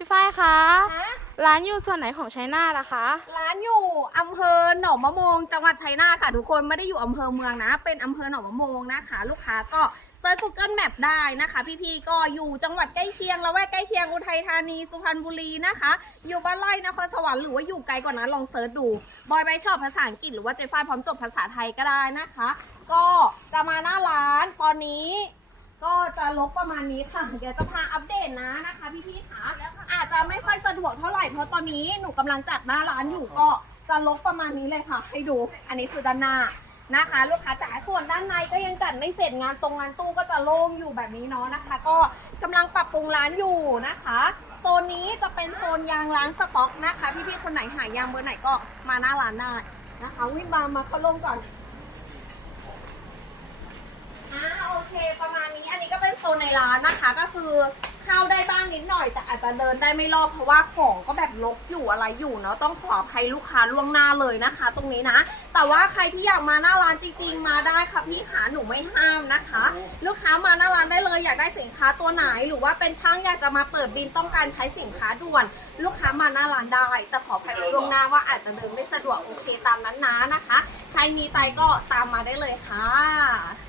พี่ฝ้ายคะฮะร้านอยู่ส่วนไหนของชัยนาทล่ะคะ ร้านอยู่อำเภอหนองมะโมงจังหวัดชัยนาทค่ะทุกคนไม่ได้อยู่อำเภอเมืองนะ เป็นอำเภอหนองมะโมงนะคะ ลูกค้าก็เซิร์ช Google Map ได้นะคะ พี่ๆก็อยู่จังหวัดใกล้เคียงละแวกใกล้เคียงอุทัยธานีสุพรรณบุรีนะคะ อยู่บ้านไร่นครสวรรค์หรือว่าอยู่ไกลกว่านั้นลองเซิร์ชดูบอยไบชอบภาษาอังกฤษหรือว่าเจฟ้าพร้อมจบภาษาไทยก็ได้นะคะ ก็จะมาหน้าร้านตอนนี้ ก็จะลบประมาณนี้ค่ะ เดี๋ยวจะพาอัปเดตนะนะคะ พี่ๆค่ะอาจจะไม่ค่อยสะดวกเท่าไหร่เพราะตอนนี้หนูกำลังจัดหน้าร้านอยู่ก็จะลบประมาณนี้เลยค่ะ ให้ดู อันนี้คือด้านหน้านะคะ ลูกค้าจ๋าส่วนด้านในก็ยังจัดไม่เสร็จงานตรงงานตู้ก็จะโล่งอยู่แบบนี้เนาะนะคะ ก็กำลังปรับปรุงร้านอยู่นะคะ โซนนี้จะเป็นโซนยางร้านสต็อกนะคะ พี่ๆคนไหนหายางเบอร์ไหนก็มาหน้าร้านได้นะคะวิ่งมามาเข้าร่มก่อน อ่าโอเค ประมาณนี้ อันนี้ก็เป็นโซนใน ร้านนะคะก็คือเข้าได้บ้างนิดหน่อย แต่อาจจะเดินได้ไม่รอบเพราะว่าของก็แบบลกอยู่อะไรอยู่เนาะต้องขออภัยลูกค้าล่วงหน้าเลยนะคะ ตรงนี้นะ แต่ว่าใครที่อยากมาหน้าร้านจริง ๆ มาได้ค่ะพี่ขาหนูไม่ห้ามนะคะ ลูกค้ามาหน้าร้านได้เลยอยากได้สินค้าตัวไหน หรือว่าเป็นช่างอยากจะมาเปิดบินต้องการใช้สินค้าด่วน ลูกค้ามาหน้าร้านได้ แต่ขออภัยล่วงหน้าว่าอาจจะเดินไม่สะดวกโอเคตามนั้นนะนะคะ ใครมีใจก็ตามมาได้เลยค่ะ